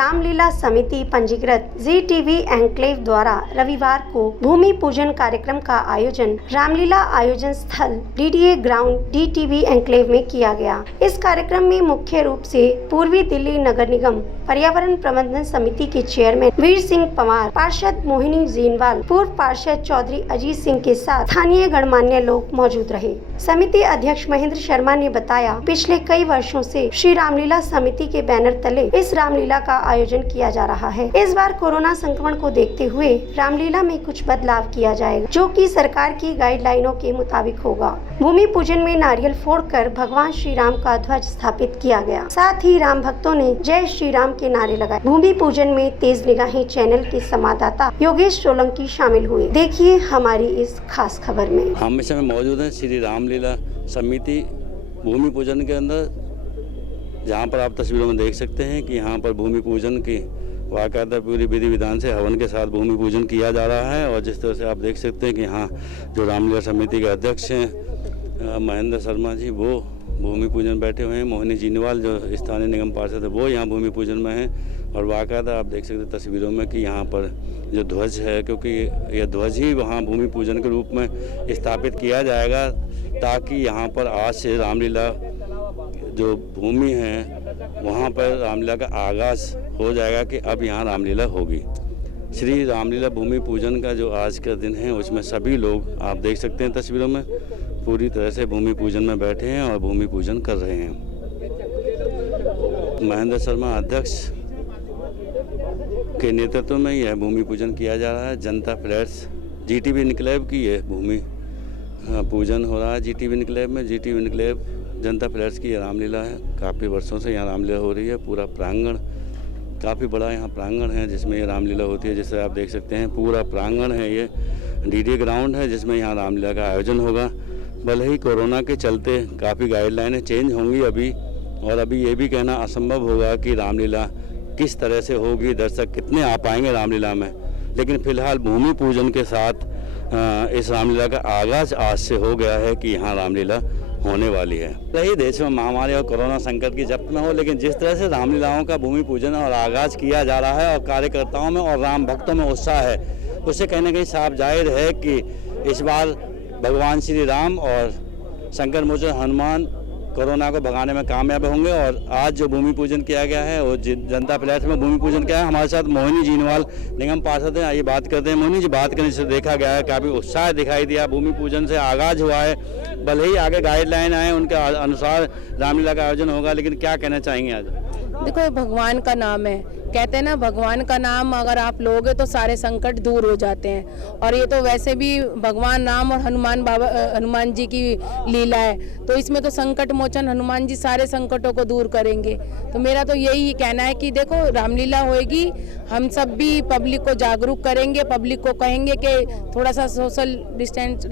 रामलीला समिति पंजीकृत जी TV enclave द्वारा रविवार को भूमि पूजन कार्यक्रम का आयोजन रामलीला आयोजन स्थल डीडीए ग्राउंड DTV एन्क्लेव में किया गया। इस कार्यक्रम में मुख्य रूप से पूर्वी दिल्ली नगर निगम पर्यावरण प्रबंधन समिति के चेयरमैन वीर सिंह पंवार, पार्षद मोहिनी जीनवाल, पूर्व पार्षद चौधरी अजीत सिंह के साथ स्थानीय गणमान्य लोग मौजूद रहे। समिति अध्यक्ष महेंद्र शर्मा ने बताया, पिछले कई वर्षों से श्री रामलीला समिति के बैनर तले इस रामलीला का आयोजन किया जा रहा है। इस बार कोरोना संक्रमण को देखते हुए रामलीला में कुछ बदलाव किया जाएगा, जो कि सरकार की गाइडलाइनों के मुताबिक होगा। भूमि पूजन में नारियल फोड़कर भगवान श्री राम का ध्वज स्थापित किया गया। साथ ही राम भक्तों ने जय श्री राम के नारे लगाए। भूमि पूजन में तेज निगाही चैनल के संवाददाता योगेश सोलंकी शामिल हुए। देखिए हमारी इस खास खबर में। हम इस समय मौजूद हैं श्री रामलीला समिति भूमि पूजन के अंदर, जहाँ पर आप तस्वीरों में देख सकते हैं कि यहाँ पर भूमि पूजन की वाकायदा पूरी विधि विधान से हवन के साथ भूमि पूजन किया जा रहा है। और जिस तरह से आप देख सकते हैं कि यहाँ जो रामलीला समिति के अध्यक्ष हैं महेंद्र शर्मा जी, वो भूमि पूजन बैठे हुए हैं। मोहिनी जीनवाल जो स्थानीय निगम पार्षद है, वो यहाँ भूमि पूजन में हैं। और वाकायदा आप देख सकते हैं तस्वीरों में कि यहाँ पर जो ध्वज है, क्योंकि यह ध्वज ही वहाँ भूमि पूजन के रूप में स्थापित किया जाएगा, ताकि यहाँ पर आज से रामलीला जो भूमि है वहाँ पर रामलीला का आगाज़ हो जाएगा कि अब यहाँ रामलीला होगी। श्री रामलीला भूमि पूजन का जो आज का दिन है, उसमें सभी लोग आप देख सकते हैं तस्वीरों में पूरी तरह से भूमि पूजन में बैठे हैं और भूमि पूजन कर रहे हैं। महेंद्र शर्मा अध्यक्ष के नेतृत्व में यह भूमि पूजन किया जा रहा है। जनता फ्लैट्स GTV एन्क्लेव की यह भूमि पूजन हो रहा है। GTV एन्क्लेव जनता फ्लैट्स की रामलीला है। काफ़ी वर्षों से यहाँ रामलीला हो रही है। पूरा प्रांगण, काफ़ी बड़ा यहाँ प्रांगण है जिसमें ये रामलीला होती है। जैसे आप देख सकते हैं पूरा प्रांगण है, ये डीडीए ग्राउंड है जिसमें यहाँ रामलीला का आयोजन होगा। भले ही कोरोना के चलते काफ़ी गाइडलाइनें चेंज होंगी अभी, और अभी ये भी कहना असंभव होगा कि रामलीला किस तरह से होगी, दर्शक कितने आ पाएंगे रामलीला में। लेकिन फिलहाल भूमि पूजन के साथ इस रामलीला का आगाज़ आज से हो गया है कि यहाँ रामलीला होने वाली है। सही देश में महामारी और कोरोना संकट की जब्त में हो, लेकिन जिस तरह से रामलीलाओं का भूमि पूजन और आगाज़ किया जा रहा है और कार्यकर्ताओं में और राम भक्तों में उत्साह है, उससे कहीं ना कहीं साफ जाहिर है कि इस बार भगवान श्री राम और संकट मोचन हनुमान कोरोना को भगाने में कामयाब होंगे। और आज जो भूमि पूजन किया गया है वो जनता फ्लैट्स में भूमि पूजन किया है। हमारे साथ मोहिनी जीनवाल निगम पार्षद हैं। आइए बात करते हैं। मोहिनी जी, बात करने से देखा गया है काफ़ी उत्साह दिखाई दिया, भूमि पूजन से आगाज़ हुआ है। भले ही आगे गाइडलाइन आए उनके अनुसार रामलीला का आयोजन होगा, लेकिन क्या कहना चाहेंगे आज? देखो, भगवान का नाम है, कहते हैं ना, भगवान का नाम अगर आप लोगे तो सारे संकट दूर हो जाते हैं। और ये तो वैसे भी भगवान राम और हनुमान जी की लीला है, तो इसमें तो संकट मोचन हनुमान जी सारे संकटों को दूर करेंगे। तो मेरा तो यही कहना है कि देखो रामलीला होएगी, हम सब भी पब्लिक को जागरूक करेंगे, पब्लिक को कहेंगे कि थोड़ा सा सोशल डिस्टेंस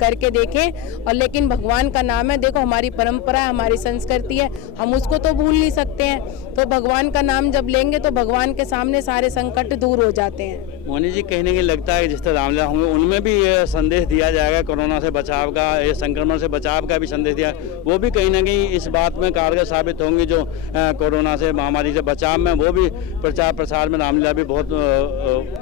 करके देखें। और लेकिन भगवान का नाम है, देखो हमारी परंपरा है, हमारी संस्कृति है, हम उसको तो भूल नहीं सकते हैं। तो भगवान का नाम जब लेंगे तो भगवान के सामने सारे संकट दूर हो जाते हैं। मोहिनी जी, कहने की लगता है जिस तरह रामलीला होंगे उनमें भी ये संदेश दिया जाएगा कोरोना से बचाव का, ये संक्रमण से बचाव का भी संदेश दिया, वो भी कहीं ना कहीं इस बात में कारगर साबित होंगी। जो कोरोना से महामारी से बचाव में वो भी प्रचार प्रसार में रामलीला भी बहुत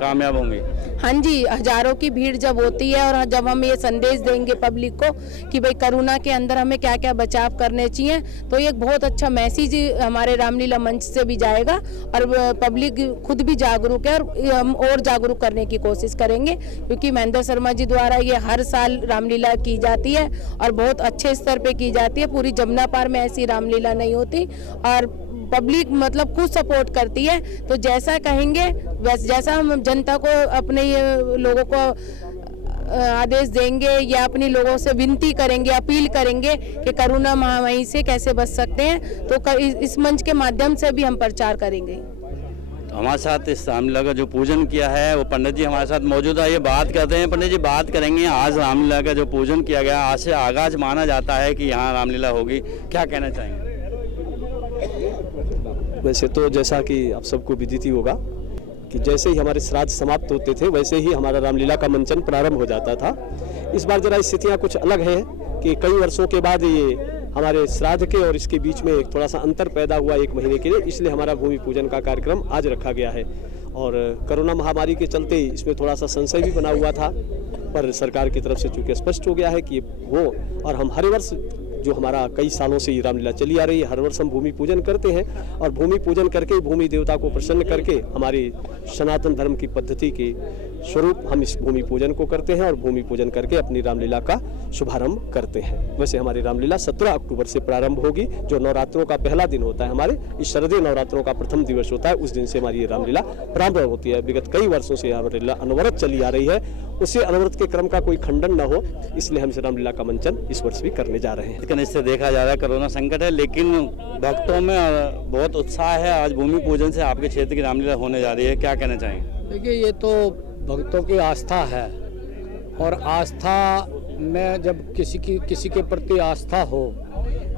कामयाब होंगी। हाँ जी, हजारों की भीड़ जब होती है और जब हम ये संदेश देंगे पब्लिक को कि भाई कोरोना के अंदर हमें क्या क्या बचाव करने चाहिए, तो ये बहुत अच्छा मैसेज हमारे रामलीला मंच से भी जाएगा और पब्लिक खुद भी जागरूक है। और हम और जागरूक करने की कोशिश करेंगे, क्योंकि महेंद्र शर्मा जी द्वारा ये हर साल रामलीला की जाती है और बहुत अच्छे स्तर पे की जाती है। पूरी जमुना पार में ऐसी रामलीला नहीं होती और पब्लिक मतलब खुद सपोर्ट करती है। तो जैसा कहेंगे वैसे, जैसा हम जनता को अपने लोगों को आदेश देंगे या अपनी लोगों से विनती करेंगे, अपील करेंगे कि कोरोना महामारी से कैसे बच सकते हैं, तो इस मंच के माध्यम से भी हम प्रचार करेंगे। हमारे साथ इस रामलीला का जो पूजन किया है वो पंडित जी हमारे साथ मौजूद है। ये बात करते हैं। पंडित जी, बात करेंगे आज रामलीला का जो पूजन किया गया, आज से आगाज माना जाता है कि यहाँ रामलीला होगी, क्या कहना चाहेंगे? वैसे तो जैसा कि आप सबको विदित ही होगा कि जैसे ही हमारे श्राद्ध समाप्त होते थे वैसे ही हमारा रामलीला का मंचन प्रारंभ हो जाता था। इस बार जरा स्थितियाँ कुछ अलग हैं कि कई वर्षों के बाद ये हमारे श्राद्ध के और इसके बीच में एक थोड़ा सा अंतर पैदा हुआ 1 महीने के लिए, इसलिए हमारा भूमि पूजन का कार्यक्रम आज रखा गया है। और कोरोना महामारी के चलते इसमें थोड़ा सा संशय भी बना हुआ था, पर सरकार की तरफ से चूँकि स्पष्ट हो गया है कि वो, और हम हर वर्ष जो हमारा कई सालों से ये रामलीला चली आ रही है, हर वर्ष हम भूमि पूजन करते हैं और भूमि पूजन करके भूमि देवता को प्रसन्न करके हमारी सनातन धर्म की पद्धति के स्वरूप हम इस भूमि पूजन को करते हैं और भूमि पूजन करके अपनी रामलीला का शुभारंभ करते हैं। वैसे हमारी रामलीला 17 अक्टूबर से प्रारंभ होगी, जो नवरात्रों का पहला दिन होता है, हमारे इस शारदीय नवरात्रों का प्रथम दिवस होता है, उस दिन से हमारी ये रामलीला प्रारंभ होती है। विगत कई वर्षों से हमारी रामलीला अनवरत चली आ रही है, उससे अनवरत के क्रम का कोई खंडन न हो, इसलिए हम इस रामलीला का मंचन इस वर्ष भी करने जा रहे हैं। लेकिन इससे देखा जा रहा है कोरोना संकट है, लेकिन भक्तों में बहुत उत्साह है। आज भूमि पूजन से आपके क्षेत्र की रामलीला होने जा रही है, क्या कहना चाहेंगे? देखिए, ये तो भक्तों की आस्था है और आस्था में जब किसी के प्रति आस्था हो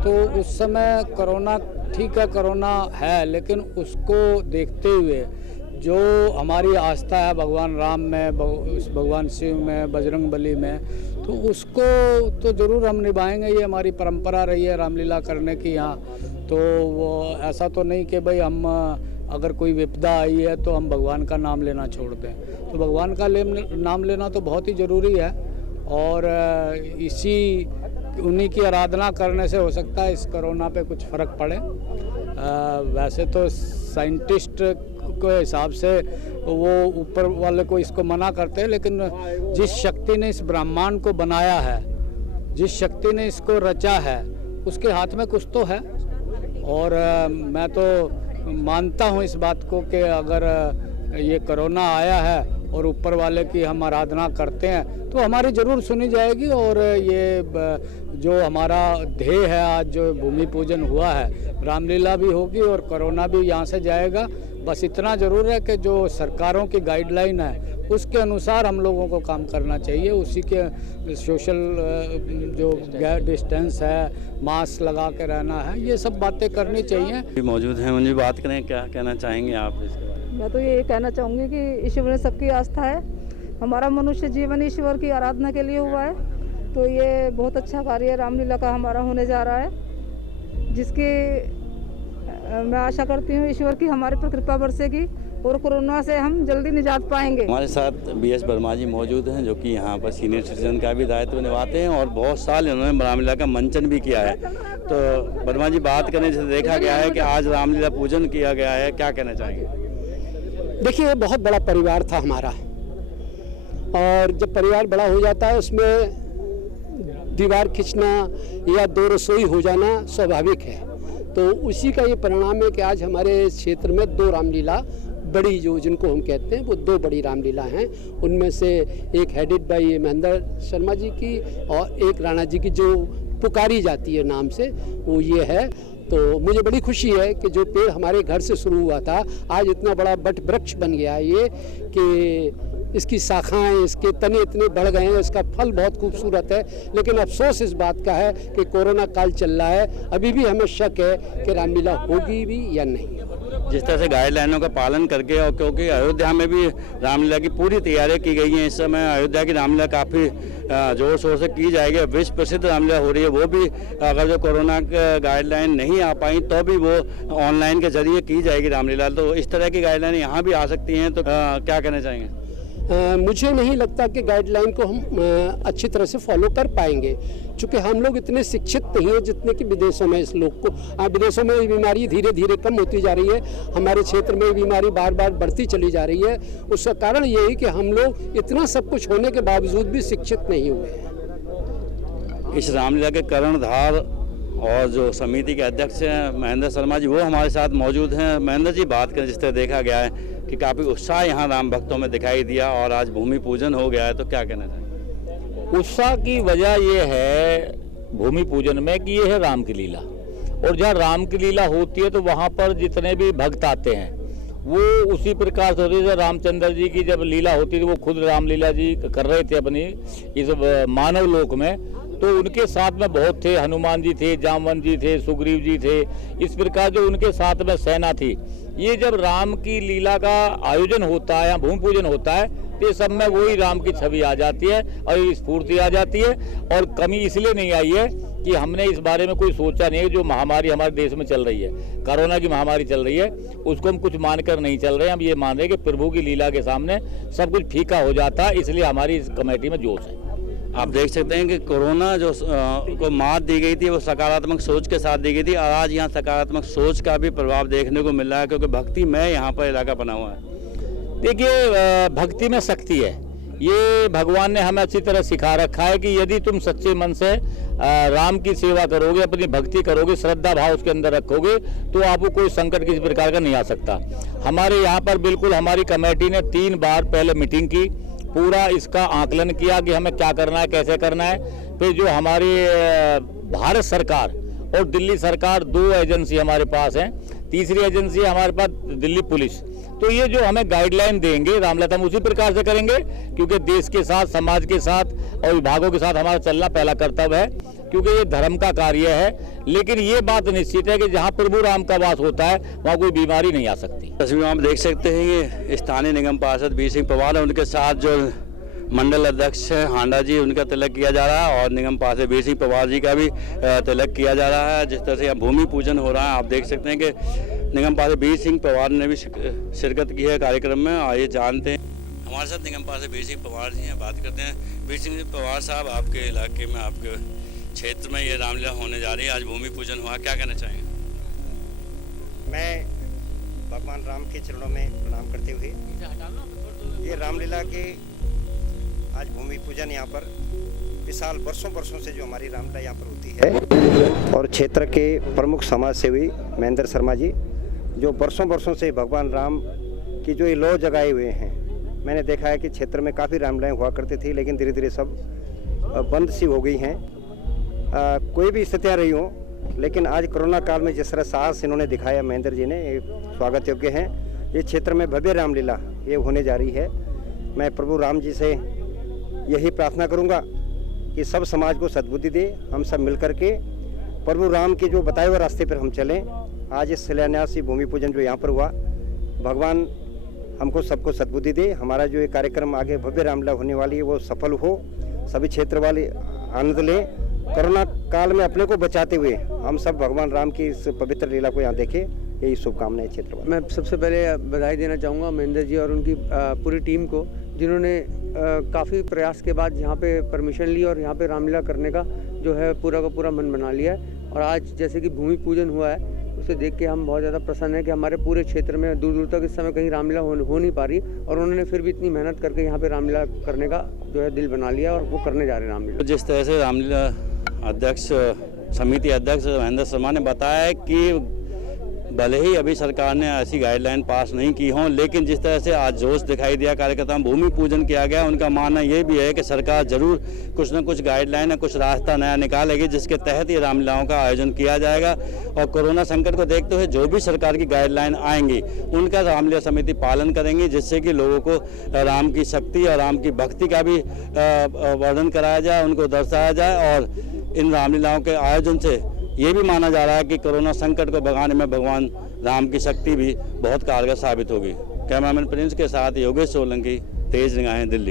तो उस समय कोरोना, ठीक है कोरोना है, लेकिन उसको देखते हुए जो हमारी आस्था है भगवान राम में, भगवान शिव में, बजरंगबली में, तो उसको तो ज़रूर हम निभाएंगे। ये हमारी परंपरा रही है रामलीला करने की यहाँ। तो वो ऐसा तो नहीं कि भाई हम अगर कोई विपदा आई है तो हम भगवान का नाम लेना छोड़ दें। तो भगवान का नाम लेना तो बहुत ही ज़रूरी है और उन्हीं की आराधना करने से हो सकता है इस कोरोना पे कुछ फ़र्क पड़े। वैसे तो साइंटिस्ट के हिसाब से वो ऊपर वाले को इसको मना करते हैं, लेकिन जिस शक्ति ने इस ब्रह्मांड को बनाया है, जिस शक्ति ने इसको रचा है, उसके हाथ में कुछ तो है। और मैं तो मानता हूँ इस बात को कि अगर ये कोरोना आया है और ऊपर वाले की हम आराधना करते हैं तो हमारी ज़रूर सुनी जाएगी। और ये जो हमारा ध्येय है, आज जो भूमि पूजन हुआ है, रामलीला भी होगी और कोरोना भी यहाँ से जाएगा। बस इतना ज़रूर है कि जो सरकारों की गाइडलाइन है उसके अनुसार हम लोगों को काम करना चाहिए, उसी के सोशल जो डिस्टेंस है, मास्क लगा के रहना है, ये सब बातें करनी चाहिए। मौजूद हैं, मुझे बात करें, क्या कहना चाहेंगे आप इसके बारे में? मैं तो ये कहना चाहूँगी कि ईश्वर में सबकी आस्था है, हमारा मनुष्य जीवन ईश्वर की आराधना के लिए हुआ है। तो ये बहुत अच्छा कार्य रामलीला का हमारा होने जा रहा है, जिसकी मैं आशा करती हूँ ईश्वर की हमारे पर कृपा बरसेगी और कोरोना से हम जल्दी निजात पाएंगे। हमारे साथ BS वर्मा जी मौजूद हैं, जो कि यहाँ पर सीनियर सिटीजन का भी दायित्व निभाते हैं और बहुत साल इन्होंने रामलीला का मंचन भी किया है। तो वर्मा जी, बात करने से देखा गया है कि आज रामलीला पूजन किया गया है, क्या कहना चाहेंगे? देखिए, बहुत बड़ा परिवार था हमारा, और जब परिवार बड़ा हो जाता है उसमें दीवार खींचना या 2 रसोई हो जाना स्वाभाविक है। तो उसी का ये परिणाम है कि आज हमारे क्षेत्र में 2 रामलीला बड़ी, जो जिनको हम कहते हैं, वो 2 बड़ी रामलीला हैं। उनमें से एक हेडेड बाय महेंद्र शर्मा जी की और एक राणा जी की, जो पुकारी जाती है नाम से, वो ये है। तो मुझे बड़ी खुशी है कि जो पेड़ हमारे घर से शुरू हुआ था आज इतना बड़ा बट वृक्ष बन गया है, ये कि इसकी शाखाएं, इसके तने इतने बढ़ गए हैं, इसका फल बहुत खूबसूरत है। लेकिन अफसोस इस बात का है कि कोरोना काल चल रहा है, अभी भी हमें शक है कि रामलीला होगी भी या नहीं। जिस तरह से गाइडलाइनों का पालन करके, और क्योंकि अयोध्या में भी रामलीला की पूरी तैयारियां की गई हैं, इस समय अयोध्या की रामलीला काफ़ी जोर शोर से की जाएगी। विश्व प्रसिद्ध रामलीला हो रही है, वो भी अगर जो कोरोना गाइडलाइन नहीं आ पाई तो भी वो ऑनलाइन के जरिए की जाएगी रामलीला। तो इस तरह की गाइडलाइन यहाँ भी आ सकती हैं, तो क्या कहना चाहेंगे? मुझे नहीं लगता कि गाइडलाइन को हम अच्छी तरह से फॉलो कर पाएंगे, क्योंकि हम लोग इतने शिक्षित नहीं हैं जितने कि विदेशों में इस लोग को। विदेशों में ये बीमारी धीरे धीरे कम होती जा रही है, हमारे क्षेत्र में ये बीमारी बार बार बढ़ती चली जा रही है। उसका कारण ये है कि हम लोग इतना सब कुछ होने के बावजूद भी शिक्षित नहीं हुए हैं। इस रामलीला के कर्णधार और जो समिति के अध्यक्ष हैं महेंद्र शर्मा जी, वो हमारे साथ मौजूद हैं। महेंद्र जी, बात करें, जिस तरह देखा गया है कि काफ़ी उत्साह यहाँ राम भक्तों में दिखाई दिया और आज भूमि पूजन हो गया है, तो क्या कहना चाहिए? उत्साह की वजह ये है भूमि पूजन में कि ये है राम की लीला, और जहाँ राम की लीला होती है तो वहाँ पर जितने भी भक्त आते हैं वो उसी प्रकार से होती है। रामचंद्र जी की जब लीला होती थी, वो खुद रामलीला जी कर रहे थे अपनी इस मानव लोक में, तो उनके साथ में बहुत थे, हनुमान जी थे, जामवंत जी थे, सुग्रीव जी थे, इस प्रकार जो उनके साथ में सेना थी। ये जब राम की लीला का आयोजन होता है या भूमि पूजन होता है तो सब में वही राम की छवि आ जाती है और स्फूर्ति आ जाती है। और कमी इसलिए नहीं आई है कि हमने इस बारे में कोई सोचा नहीं है। जो महामारी हमारे देश में चल रही है, कोरोना की महामारी चल रही है, उसको हम कुछ मानकर नहीं चल रहे हैं। हम ये मान रहे हैं कि प्रभु की लीला के सामने सब कुछ फीका हो जाता है, इसलिए हमारी इस कमेटी में जोश है। आप देख सकते हैं कि कोरोना जो को मात दी गई थी वो सकारात्मक सोच के साथ दी गई थी, और आज यहाँ सकारात्मक सोच का भी प्रभाव देखने को मिल रहा है, क्योंकि भक्ति में यहाँ पर इलाका बना हुआ है। देखिए, भक्ति में शक्ति है। ये भगवान ने हमें अच्छी तरह सिखा रखा है कि यदि तुम सच्चे मन से राम की सेवा करोगे, अपनी भक्ति करोगे, श्रद्धा भाव उसके अंदर रखोगे, तो आपको कोई संकट किसी प्रकार का नहीं आ सकता। हमारे यहाँ पर बिल्कुल हमारी कमेटी ने 3 बार पहले मीटिंग की, पूरा इसका आकलन किया कि हमें क्या करना है, कैसे करना है। फिर जो हमारी भारत सरकार और दिल्ली सरकार, 2 एजेंसी हमारे पास हैं, तीसरी एजेंसी है हमारे पास दिल्ली पुलिस। तो ये जो हमें गाइडलाइन देंगे रामलला, हम उसी प्रकार से करेंगे, क्योंकि देश के साथ, समाज के साथ और विभागों के साथ हमारा चलना पहला कर्तव्य है, क्योंकि ये धर्म का कार्य है। लेकिन ये बात निश्चित है कि जहाँ प्रभु राम का वास होता है वहाँ कोई बीमारी नहीं आ सकती। तस्वीर आप देख सकते हैं ये स्थानीय निगम पार्षद वीर सिंह पवार है, उनके साथ जो मंडल अध्यक्ष है हांडा जी, उनका तिलक किया जा रहा है, और निगम पार्षद वीर सिंह पवार जी का भी तिलक किया जा रहा है। जिस तरह से यहाँ भूमि पूजन हो रहा है, आप देख सकते हैं कि निगम पार्षद वीर सिंह पवार ने भी शिरकत की है कार्यक्रम में। आइए जानते हैं, हमारे साथ निगम पार्षद वीर सिंह पवार जी हैं, बात करते हैं। वीर सिंह पवार साहब, आपके इलाके में, आपके क्षेत्र में ये रामलीला होने जा रही है, आज भूमि पूजन हुआ, क्या कहना चाहेंगे? मैं भगवान राम के चरणों में प्रणाम करते हुए, ये रामलीला के आज भूमि पूजन यहाँ पर विशाल वर्षों से जो हमारी रामलीला यहाँ पर होती है, और क्षेत्र के प्रमुख समाज सेवी महेंद्र शर्मा जी, जो वर्षों से भगवान राम की जो ये लौ जगाए हुए हैं। मैंने देखा है कि क्षेत्र में काफ़ी रामलीलाएँ हुआ करती थी, लेकिन धीरे धीरे सब बंद सी हो गई हैं। कोई भी स्थितियाँ रही हों, लेकिन आज कोरोना काल में जिस तरह साहस इन्होंने दिखाया महेंद्र जी ने, ये स्वागत योग्य हैं। ये क्षेत्र में भव्य रामलीला ये होने जा रही है। मैं प्रभु राम जी से यही प्रार्थना करूंगा कि सब समाज को सद्बुद्धि दे, हम सब मिलकर के प्रभु राम के जो बताए हुए रास्ते पर हम चलें। आज इस शिलान्यास भूमि पूजन जो यहाँ पर हुआ, भगवान हमको सबको सद्बुद्धि दे। हमारा जो ये कार्यक्रम आगे भव्य रामलीला होने वाली है वो सफल हो, सभी क्षेत्र वाले आनंद लें। कोरोना काल में अपने को बचाते हुए हम सब भगवान राम की इस पवित्र लीला को यहाँ देखें, यही शुभकामनाएं क्षेत्र में। मैं सबसे पहले बधाई देना चाहूँगा महेंद्र जी और उनकी पूरी टीम को, जिन्होंने काफ़ी प्रयास के बाद यहाँ पे परमिशन ली और यहाँ पे रामलीला करने का जो है पूरा का पूरा मन बना लिया है। और आज जैसे कि भूमि पूजन हुआ है, उसे देख के हम बहुत ज़्यादा प्रसन्न हैं कि हमारे पूरे क्षेत्र में दूर दूर तक इस समय कहीं रामलीला हो नहीं पा रही, और उन्होंने फिर भी इतनी मेहनत करके यहाँ पे रामलीला करने का जो है दिल बना लिया, और वो करने जा रहे हैं रामलीला। जिस तरह से रामलीला अध्यक्ष, समिति अध्यक्ष महेंद्र शर्मा ने बताया कि भले ही अभी सरकार ने ऐसी गाइडलाइन पास नहीं की हों, लेकिन जिस तरह से आज जोश दिखाई दिया कार्यकर्ता में, भूमि पूजन किया गया, उनका मानना ये भी है कि सरकार जरूर कुछ न कुछ गाइडलाइन है, कुछ रास्ता नया निकालेगी, जिसके तहत ये रामलीलाओं का आयोजन किया जाएगा। और कोरोना संकट को देखते हुए जो भी सरकार की गाइडलाइन आएंगी उनका रामलीला समिति पालन करेंगी, जिससे कि लोगों को राम की शक्ति और राम की भक्ति का भी वर्णन कराया जाए, उनको दर्शाया जाए। और इन रामलीलाओं के आयोजन से ये भी माना जा रहा है कि कोरोना संकट को भगाने में भगवान राम की शक्ति भी बहुत कारगर साबित होगी। कैमरामैन प्रिंस के साथ योगेश सोलंकी, तेज निगाहें, दिल्ली।